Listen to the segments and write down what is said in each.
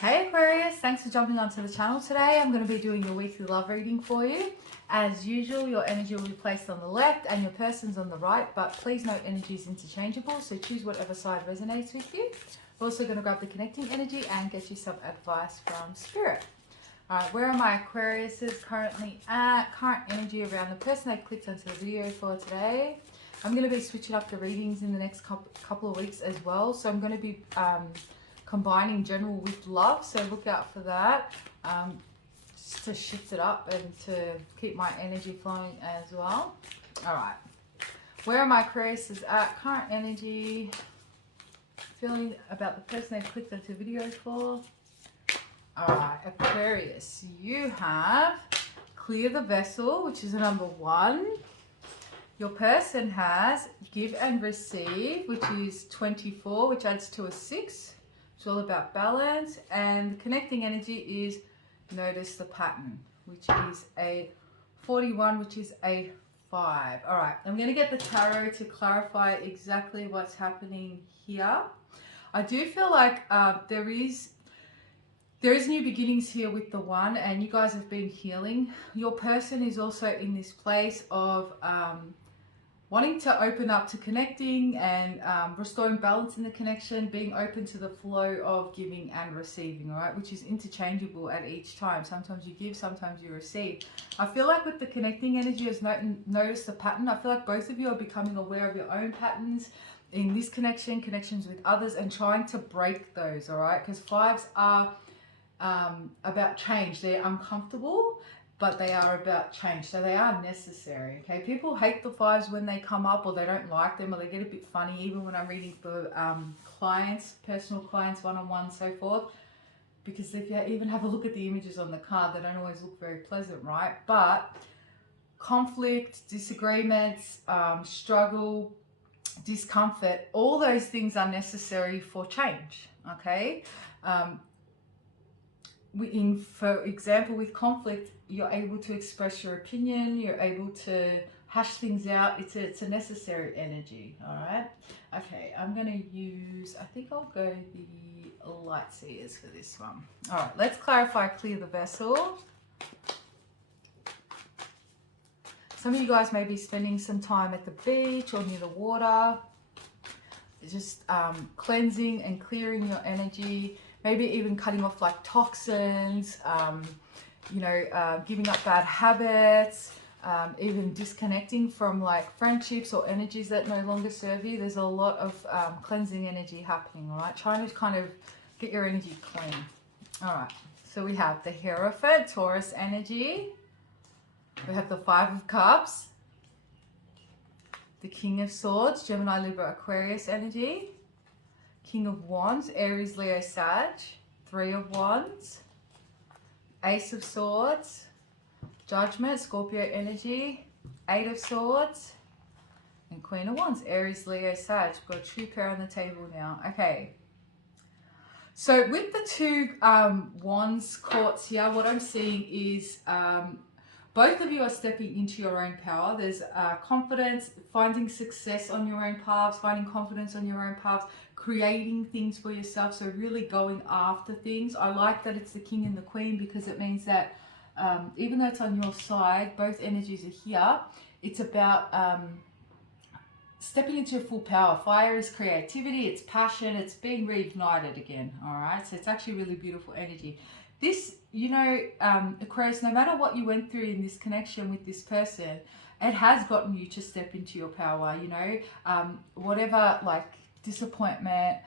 Hey Aquarius, thanks for jumping onto the channel today. I'm going to be doing your weekly love reading for you. As usual, your energy will be placed on the left and your person's on the right, but please note energy is interchangeable, so choose whatever side resonates with you. We're also going to grab the connecting energy and get you some advice from Spirit. Alright, where are my Aquariuses currently at? Current energy around the person I clicked onto the video for today. I'm going to be switching up the readings in the next couple of weeks as well, so I'm going to be combining general with love, so look out for that, just to shift it up and to keep my energy flowing as well. All right, where are my Aquariuses at? Current energy, feeling about the person they clicked onto videos for. All right, Aquarius, you have clear the vessel, which is a number 1. Your person has give and receive, which is 24, which adds to a 6. It's all about balance, and connecting energy is notice the pattern, which is a 41, which is a 5. All right, I'm going to get the tarot to clarify exactly what's happening here. I do feel like there is new beginnings here with the 1, and you guys have been healing. Your person is also in this place of wanting to open up to connecting and restoring balance in the connection, being open to the flow of giving and receiving, all right, which is interchangeable at each time. Sometimes you give, sometimes you receive. I feel like with the connecting energy, as notice the pattern, I feel like both of you are becoming aware of your own patterns in this connection, connections with others, and trying to break those, all right, because 5s are about change. They're uncomfortable, but they are about change, so they are necessary. Okay, people hate the 5s when they come up, or they don't like them, or they get a bit funny, even when I'm reading for clients, personal clients, one-on-one, so forth, because if you even have a look at the images on the card, they don't always look very pleasant, right? But conflict, disagreements, struggle, discomfort, all those things are necessary for change. Okay, for example, with conflict, you're able to express your opinion, you're able to hash things out. It's a necessary energy, all right? Okay, I'm going to use, I think I'll go the light seers for this one. All right, let's clarify, clear the vessel. Some of you guys may be spending some time at the beach or near the water, just cleansing and clearing your energy. Maybe even cutting off like toxins, giving up bad habits, even disconnecting from like friendships or energies that no longer serve you. There's a lot of cleansing energy happening, all right? Trying to kind of get your energy clean. All right, so we have the Hierophant, Taurus energy. We have the 5 of Cups, the King of Swords, Gemini, Libra, Aquarius energy. King of Wands, Aries, Leo, Sag. 3 of Wands, Ace of Swords, Judgment, Scorpio energy. 8 of Swords, and Queen of Wands, Aries, Leo, Sag. We've got a true pair on the table now. Okay, so with the 2 Wands courts here, what I'm seeing is both of you are stepping into your own power. There's confidence, finding success on your own paths, finding confidence on your own paths, creating things for yourself, so really going after things. I like that it's the King and the Queen, because it means that even though it's on your side, both energies are here. It's about stepping into your full power. Fire is creativity, it's passion, it's being reignited again, all right? So it's actually really beautiful energy. This, Aquarius, no matter what you went through in this connection with this person, it has gotten you to step into your power, whatever like disappointment,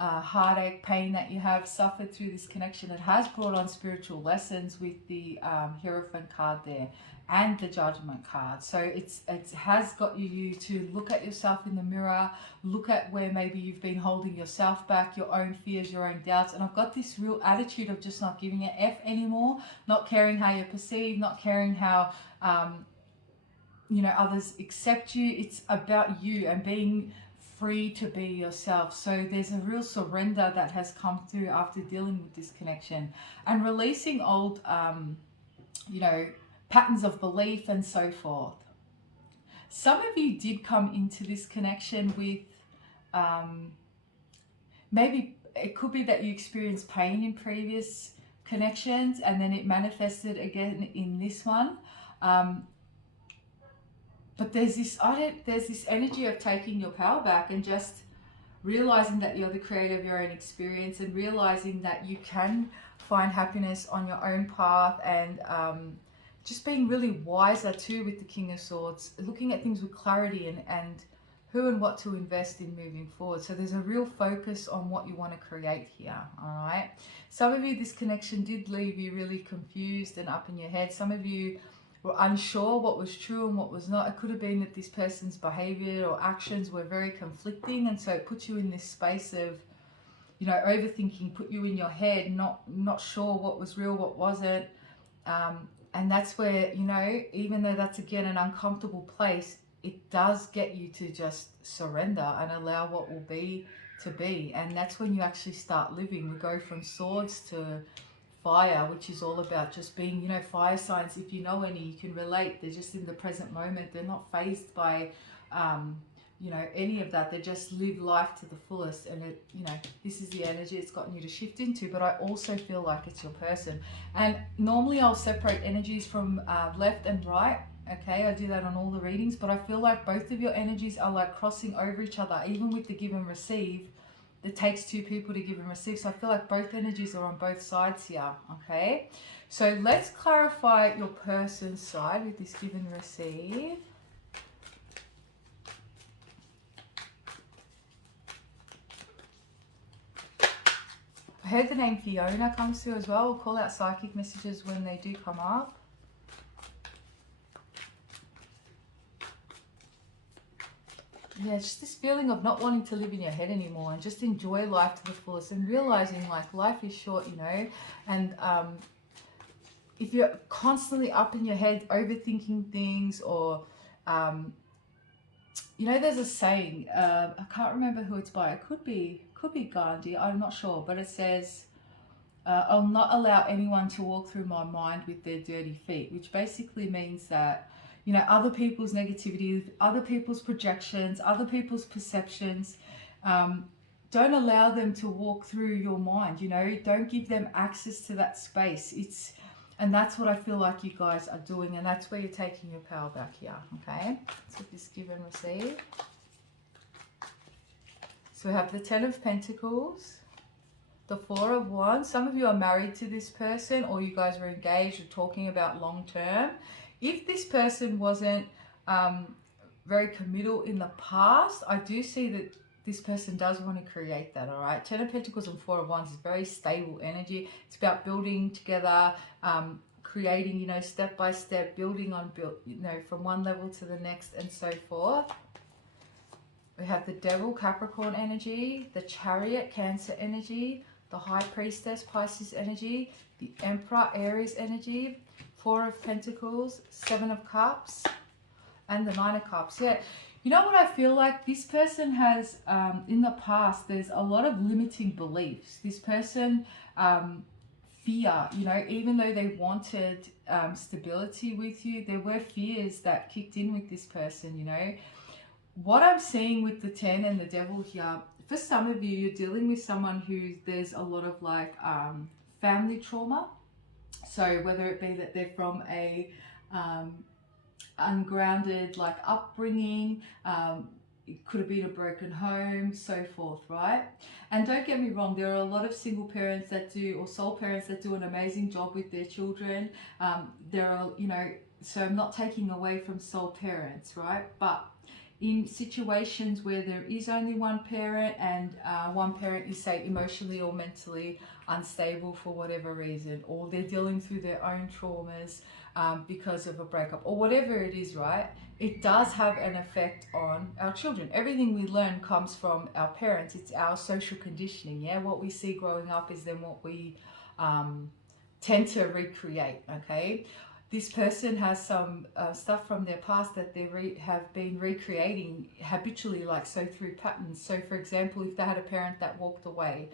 heartache, pain that you have suffered through this connection, it has brought on spiritual lessons with the Hierophant card there and the Judgment card. So it has got you to look at yourself in the mirror, look at where maybe you've been holding yourself back, your own fears, your own doubts. And I've got this real attitude of just not giving an F anymore, not caring how you're perceived, not caring how others accept you. It's about you and being free to be yourself. So there's a real surrender that has come through after dealing with this connection and releasing old patterns of belief and so forth. Some of you did come into this connection with maybe it could be that you experienced pain in previous connections and then it manifested again in this one. But there's this energy of taking your power back and just realizing that you're the creator of your own experience, and realizing that you can find happiness on your own path, and just being really wiser too with the King of Swords, looking at things with clarity and who and what to invest in moving forward. So there's a real focus on what you want to create here, all right? Some of you, this connection did leave you really confused and up in your head. Some of you were unsure what was true and what was not. It could have been that this person's behavior or actions were very conflicting, and so it puts you in this space of, you know, overthinking, put you in your head, not sure what was real, what wasn't. And that's where, you know, even though that's again an uncomfortable place, it does get you to just surrender and allow what will be to be. And that's when you actually start living. We go from swords to fire, which is all about just being, you know, fire signs, if you know any, you can relate. They're just in the present moment. They're not fazed by, you know, any of that. They just live life to the fullest. And, it, you know, this is the energy it's gotten you to shift into. But I also feel like it's your person. And normally I'll separate energies from left and right. Okay, I do that on all the readings, but I feel like both of your energies are like crossing over each other, even with the give and receive. It takes two people to give and receive. So I feel like both energies are on both sides here, okay? So let's clarify your person's side with this give and receive. I heard the name Fiona comes through as well. We'll call out psychic messages when they do come up. Yeah, just this feeling of not wanting to live in your head anymore and just enjoy life to the fullest, and realizing like life is short, you know, and if you're constantly up in your head overthinking things, or you know, there's a saying, I can't remember who it's by, it could be Gandhi, I'm not sure, but it says, I'll not allow anyone to walk through my mind with their dirty feet, which basically means that, you know, other people's negativity, other people's projections, other people's perceptions, don't allow them to walk through your mind, you know, don't give them access to that space. And that's what I feel like you guys are doing, and that's where you're taking your power back here, okay? So this give and receive. So we have the 10 of Pentacles, the 4 of Wands. Some of you are married to this person, or you guys were engaged or talking about long term. If this person wasn't very committal in the past, I do see that this person does want to create that, all right? 10 of Pentacles and 4 of Wands is very stable energy. It's about building together, creating, you know, step by step, building on, you know, from one level to the next and so forth. We have the Devil, Capricorn energy, the Chariot, Cancer energy, the High Priestess, Pisces energy, the Emperor, Aries energy, 4 of Pentacles, 7 of Cups, and the 9 of Cups. Yeah, you know what I feel like? This person has, in the past, there's a lot of limiting beliefs. This person, fear, you know, even though they wanted stability with you, there were fears that kicked in with this person, you know. What I'm seeing with the 10 and the Devil here, for some of you, you're dealing with someone who there's a lot of like family trauma. So whether it be that they're from a ungrounded like upbringing, it could have been a broken home, so forth, right? And don't get me wrong, there are a lot of single parents that do, or sole parents that do an amazing job with their children. There are, you know, so I'm not taking away from sole parents, right? But in situations where there is only one parent, and one parent is, say, emotionally or mentally unstable for whatever reason, or they're dealing through their own traumas because of a breakup or whatever it is, right? It does have an effect on our children. Everything we learn comes from our parents. It's our social conditioning, yeah? What we see growing up is then what we tend to recreate, okay? This person has some stuff from their past that they have been recreating habitually, like so through patterns. So for example, if they had a parent that walked away,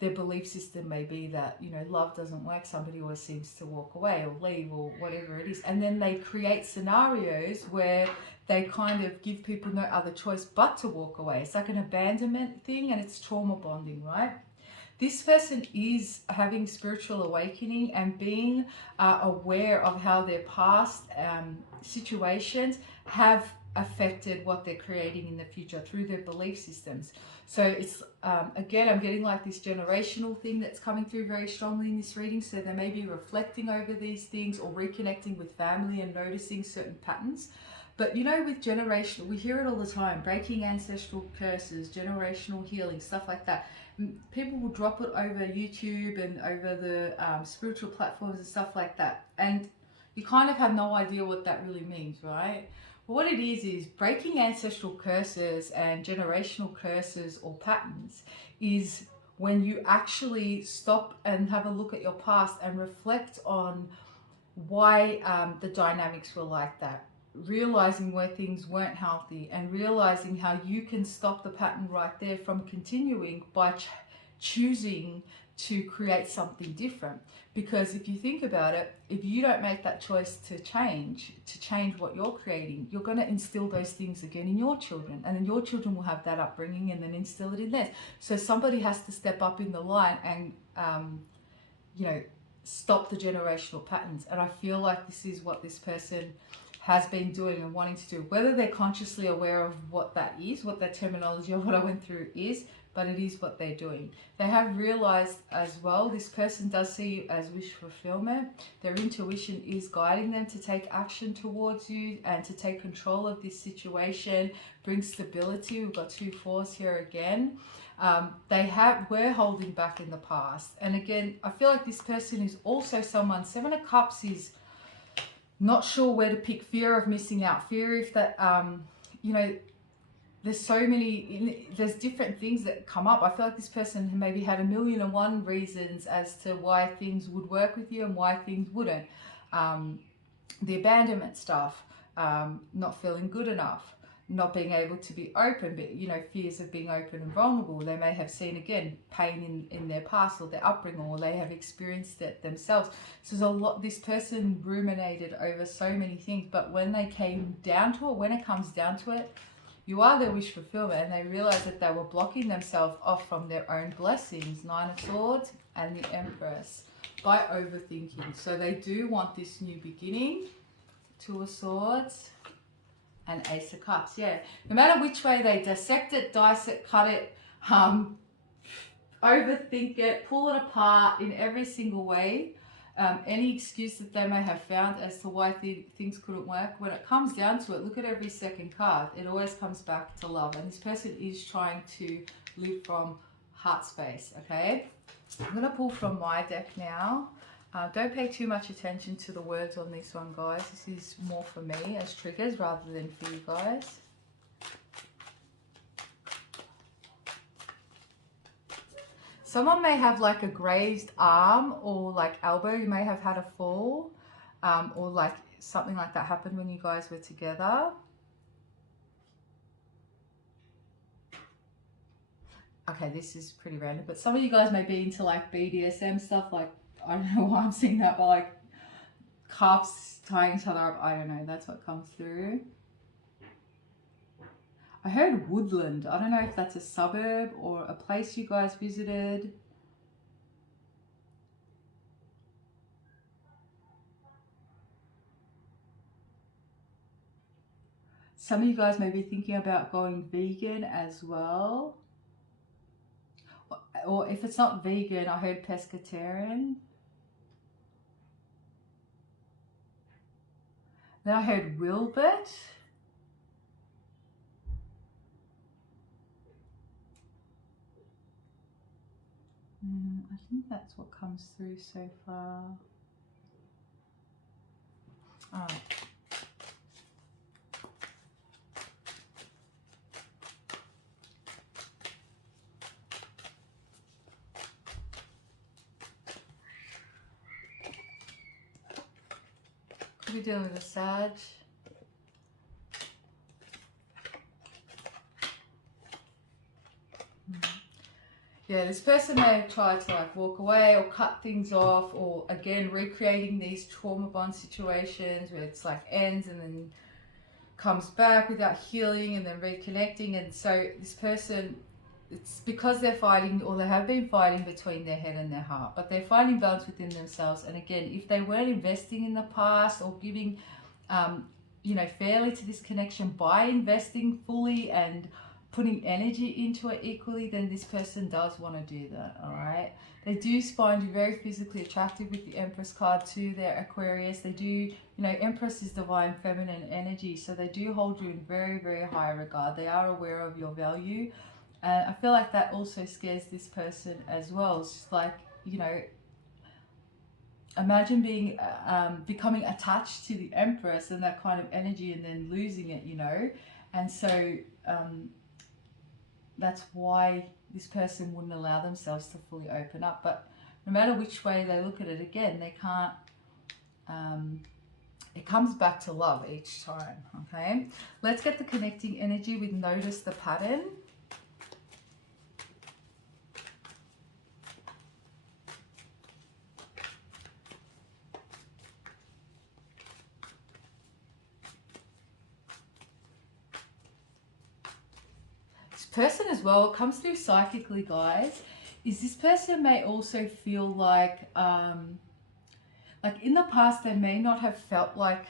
their belief system may be that, you know, love doesn't work, somebody always seems to walk away or leave or whatever it is. And then they create scenarios where they kind of give people no other choice but to walk away. It's like an abandonment thing, and it's trauma bonding, right? This person is having spiritual awakening and being aware of how their past situations have affected what they're creating in the future through their belief systems. So it's, again, I'm getting like this generational thing that's coming through very strongly in this reading. So they may be reflecting over these things or reconnecting with family and noticing certain patterns. But you know, with generational, we hear it all the time, breaking ancestral curses, generational healing, stuff like that. People will drop it over YouTube and over the spiritual platforms and stuff like that. And you kind of have no idea what that really means, right? But what it is breaking ancestral curses and generational curses or patterns is when you actually stop and have a look at your past and reflect on why the dynamics were like that. Realizing where things weren't healthy and realizing how you can stop the pattern right there from continuing by choosing to create something different. Because if you think about it, if you don't make that choice to change what you're creating, you're going to instill those things again in your children, and then your children will have that upbringing and then instill it in theirs. So somebody has to step up in the line and you know, stop the generational patterns. And I feel like this is what this person has been doing and wanting to do, whether they're consciously aware of what that is, what that terminology of what I went through is, but it is what they're doing. They have realized as well, this person does see you as wish fulfillment. Their intuition is guiding them to take action towards you and to take control of this situation, bring stability. We've got 2 4s here again. We're holding back in the past. And again, I feel like this person is also someone, 7 of Cups is not sure where to pick. Fear of missing out, fear if that, you know, there's so many, there's different things that come up. I feel like this person maybe had 1,000,001 reasons as to why things would work with you and why things wouldn't. The abandonment stuff, not feeling good enough, not being able to be open, but you know, fears of being open and vulnerable. They may have seen, again, pain in their past or their upbringing, or they have experienced it themselves. So there's a lot, this person ruminated over so many things, but when they came down to it, when it comes down to it, you are their wish fulfillment, and they realized that they were blocking themselves off from their own blessings, 9 of Swords and the Empress, by overthinking. So they do want this new beginning, 2 of Swords and Ace of Cups. Yeah, no matter which way they dissect it, dice it, cut it, overthink it, pull it apart in every single way, any excuse that they may have found as to why things couldn't work, when it comes down to it, look at every second card. It always comes back to love. And this person is trying to live from heart space, okay? I'm going to pull from my deck now. Don't pay too much attention to the words on this one, guys. This is more for me as triggers rather than for you guys. Someone may have like a grazed arm or like elbow. You may have had a fall or like something like that happened when you guys were together. Okay, this is pretty random, but some of you guys may be into like BDSM stuff. Like, I don't know why I'm seeing that, but like cuffs tying each other up. I don't know. That's what comes through. I heard woodland. I don't know if that's a suburb or a place you guys visited. Some of you guys may be thinking about going vegan as well. Or if it's not vegan, I heard pescatarian. Then I heard Wilbert. I think that's what comes through so far. Oh. Could be dealing with a Sag. Yeah, this person may have tried to like walk away or cut things off, or again recreating these trauma bond situations where it's like ends and then comes back without healing and then reconnecting. And so this person, it's because they're fighting, or they have been fighting between their head and their heart, but they're finding balance within themselves. And again, if they weren't investing in the past or giving you know, fairly to this connection by investing fully and putting energy into it equally, then this person does want to do that. All right, they do find you very physically attractive with the Empress card to their Aquarius. They do, you know, Empress is divine feminine energy, so they do hold you in very, very high regard. They are aware of your value. I feel like that also scares this person as well. It's just like, you know, imagine being becoming attached to the Empress and that kind of energy and then losing it, you know. And so that's why this person wouldn't allow themselves to fully open up. But no matter which way they look at it, again, they can't, it comes back to love each time. Okay, let's get the connecting energy with notice the pattern. Person as well, it comes through psychically, guys, is this person may also feel like in the past they may not have felt like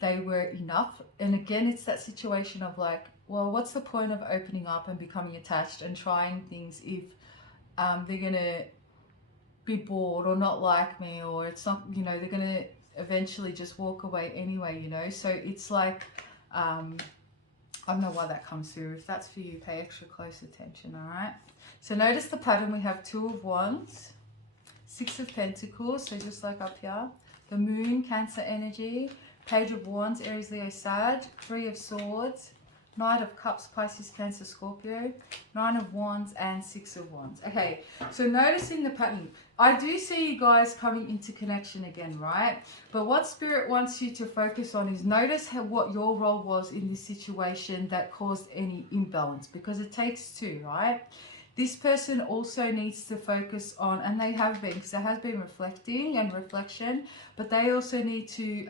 they were enough. And again, it's that situation of like, well, what's the point of opening up and becoming attached and trying things if they're gonna be bored or not like me, or it's not, you know, they're gonna eventually just walk away anyway, you know. So it's like I don't know why that comes through. If that's for you, pay extra close attention, all right? So notice the pattern. We have 2 of Wands, 6 of Pentacles, so just like up here. The Moon, Cancer energy, Page of Wands, Aries, Leo, Sag, 3 of Swords, Knight of Cups, Pisces, Cancer, Scorpio, 9 of Wands, and 6 of Wands. Okay, so noticing the pattern. I do see you guys coming into connection again, right? But what Spirit wants you to focus on is notice what your role was in this situation that caused any imbalance, because it takes 2, right? This person also needs to focus on, and they have been, because there has been reflecting and reflection, but they also need to,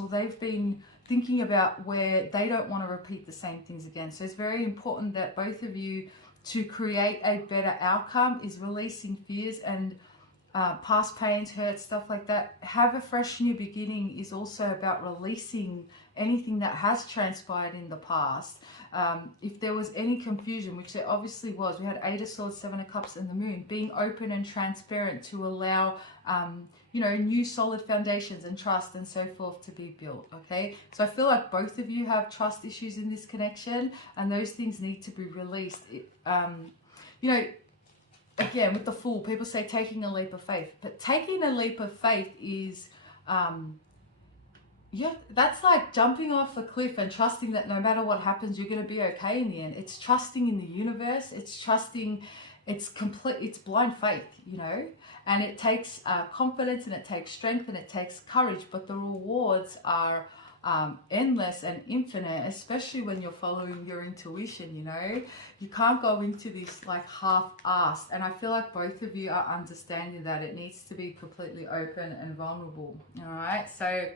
or they've been thinking about where they don't want to repeat the same things again. So it's very important that both of you, to create a better outcome, is releasing fears and past pains, hurt, stuff like that. Have a fresh new beginning is also about releasing anything that has transpired in the past. If there was any confusion, which there obviously was, we had 8 of Swords, 7 of Cups, and the Moon, being open and transparent to allow you know, new solid foundations and trust and so forth to be built. Okay, so I feel like both of you have trust issues in this connection, and those things need to be released. You know, again, with the Fool, people say taking a leap of faith, but taking a leap of faith is yeah, that's like jumping off a cliff and trusting that no matter what happens, you're going to be okay in the end. It's trusting in the universe. It's trusting, it's blind faith, you know, and it takes confidence, and it takes strength, and it takes courage, but the rewards are endless and infinite, especially when you're following your intuition, you know. You can't go into this like half-assed, and I feel like both of you are understanding that it needs to be completely open and vulnerable. All right, so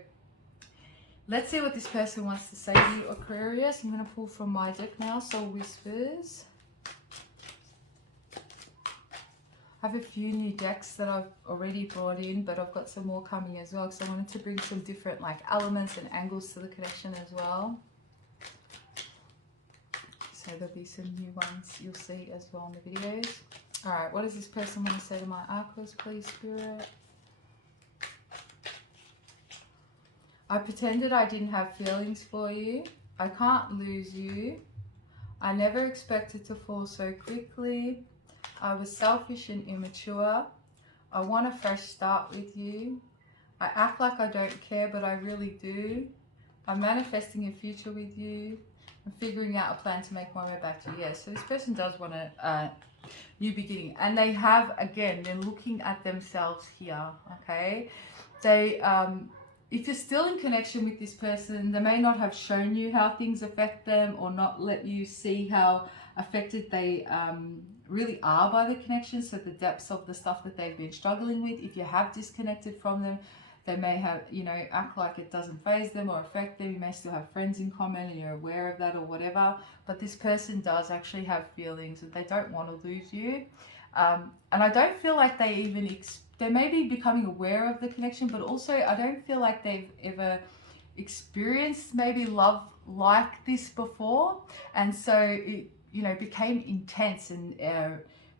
let's see what this person wants to say to you, Aquarius. I'm going to pull from my deck now, Soul Whispers. I have a few new decks that I've already brought in, but I've got some more coming as well, because I wanted to bring some different like elements and angles to the connection as well. So there'll be some new ones you'll see as well in the videos. All right, what does this person want to say to my Aquas, please, Spirit? I pretended I didn't have feelings for you. I can't lose you. I never expected to fall so quickly. I was selfish and immature. I want a fresh start with you. I act like I don't care, but I really do. I'm manifesting a future with you. I'm figuring out a plan to make my way back to you. Yes, so this person does want a new beginning. And they have, again, they're looking at themselves here, okay? They, if you're still in connection with this person, they may not have shown you how things affect them, or not let you see how affected they really are by the connection. So the depths of the stuff that they've been struggling with, if you have disconnected from them, They may have, you know, act like it doesn't faze them or affect them. You may still have friends in common and you're aware of that or whatever. But this person does actually have feelings and they don't want to lose you. And I don't feel like they even, they may be becoming aware of the connection, but also I don't feel like they've ever experienced maybe love like this before. And so it, you know, became intense and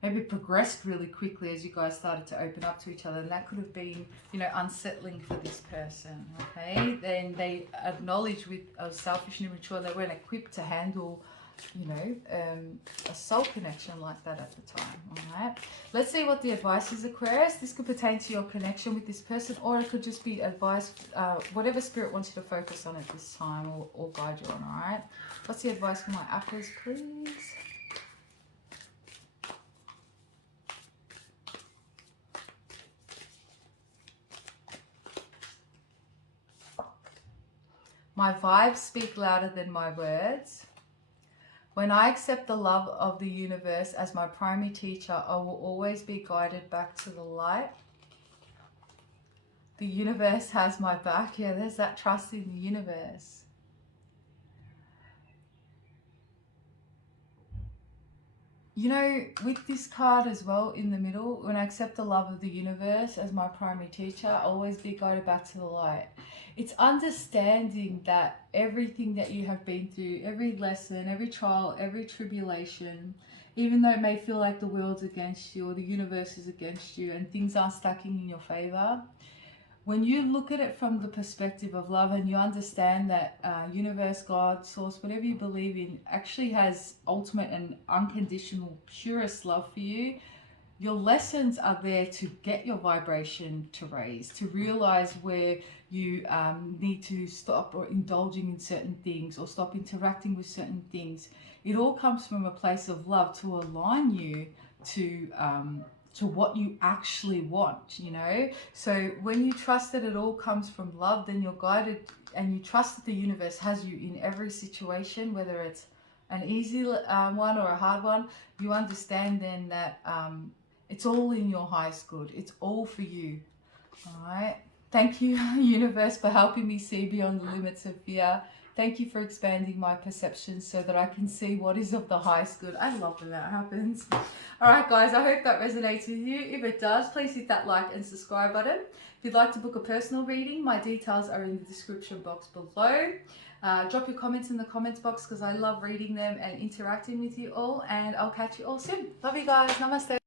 maybe progressed really quickly as you guys started to open up to each other, and that could have been, you know, unsettling for this person. Okay, then they acknowledge with selfish and immature, they weren't equipped to handle, you know, a soul connection like that at the time. All right, let's see what the advice is, Aquarius. This could pertain to your connection with this person, or it could just be advice, whatever spirit wants you to focus on at this time, or guide you on. All right, what's the advice for my apples, please? My vibes speak louder than my words. When I accept the love of the universe as my primary teacher, I will always be guided back to the light. The universe has my back. Yeah, there's that trust in the universe. You know, with this card as well in the middle, when I accept the love of the universe as my primary teacher, I'll always be guided back to the light. It's understanding that everything that you have been through, every lesson, every trial, every tribulation, even though it may feel like the world's against you or the universe is against you and things aren't stacking in your favor, when you look at it from the perspective of love and you understand that universe, God, source, whatever you believe in, actually has ultimate and unconditional, purest love for you, your lessons are there to get your vibration to raise, to realize where you need to stop or indulging in certain things or stop interacting with certain things. It all comes from a place of love to align you to what you actually want, you know. So when you trust that it all comes from love, then you're guided, and you trust that the universe has you in every situation, whether it's an easy one or a hard one. You understand then that it's all in your highest good. It's all for you. All right. Thank you, universe, for helping me see beyond the limits of fear. Thank you for expanding my perception so that I can see what is of the highest good. I love when that happens. All right, guys, I hope that resonates with you. If it does, please hit that like and subscribe button. If you'd like to book a personal reading, my details are in the description box below. Drop your comments in the comments box because I love reading them and interacting with you all. And I'll catch you all soon. Love you guys. Namaste.